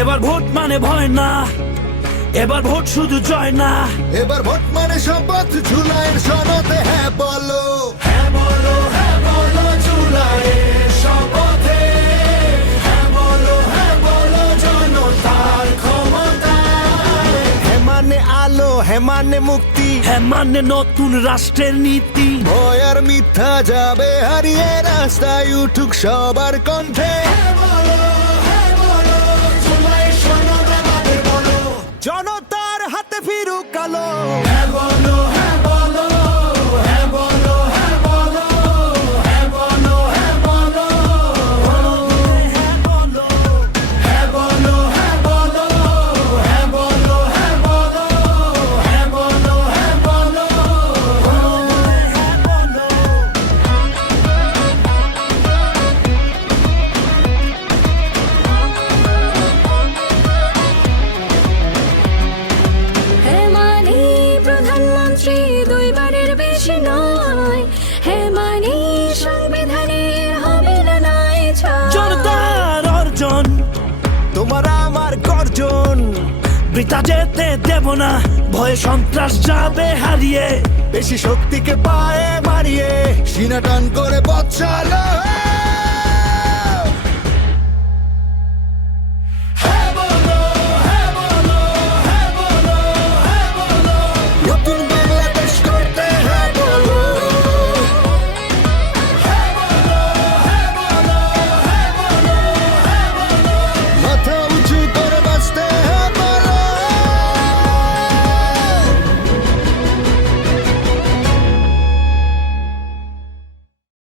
এবার ভোট মানে ভয় না, এবার ভোট শুধু জয় না, এবার ভোট মানে শপথ, জুলাইয়ের সনদে হ্যাঁ বলো। হ্যাঁ বলো, হ্যাঁ বলো জুলাইয়ের শপথে, হ্যাঁ বলো জনতার ক্ষমতায়। হ্যাঁ মানে আলো, হ্যাঁ মানে মুক্তি, হ্যাঁ মানে নতুন রাষ্ট্রের নীতি। ভয় আর মিথ্যা যাবে হারিয়ে, রাস্তায় উঠুক সবার কণ্ঠে। জনতার হাতে ফিরুক আলো। হ্যাঁ বলো, হ্যাঁ বলো, হ্যাঁ বলো, হ্যাঁ বলো, হ্যাঁ বলো, হ্যাঁ বলো, হ্যাঁ বলো, হ্যাঁ বলো, হ্যাঁ বলো, হ্যাঁ বলো, হ্যাঁ বলো, হ্যাঁ বলো, হ্যাঁ বলো, হ্যাঁ বলো। হ্যাঁ মানে প্রধানমন্ত্রী দুইবারের বেশি নয়, হ্যাঁ মানে সংবিধানের হবে না নাই ছাড়। জনতার অর্জন, তোমার আমার গর্জন, বৃথা যেতে দেব না, ভয়ে সন্ত্রাস যাবে হারিয়ে। বেশি শক্তিকে পায়ে মারিয়ে সিনা টান করে পথ চালো।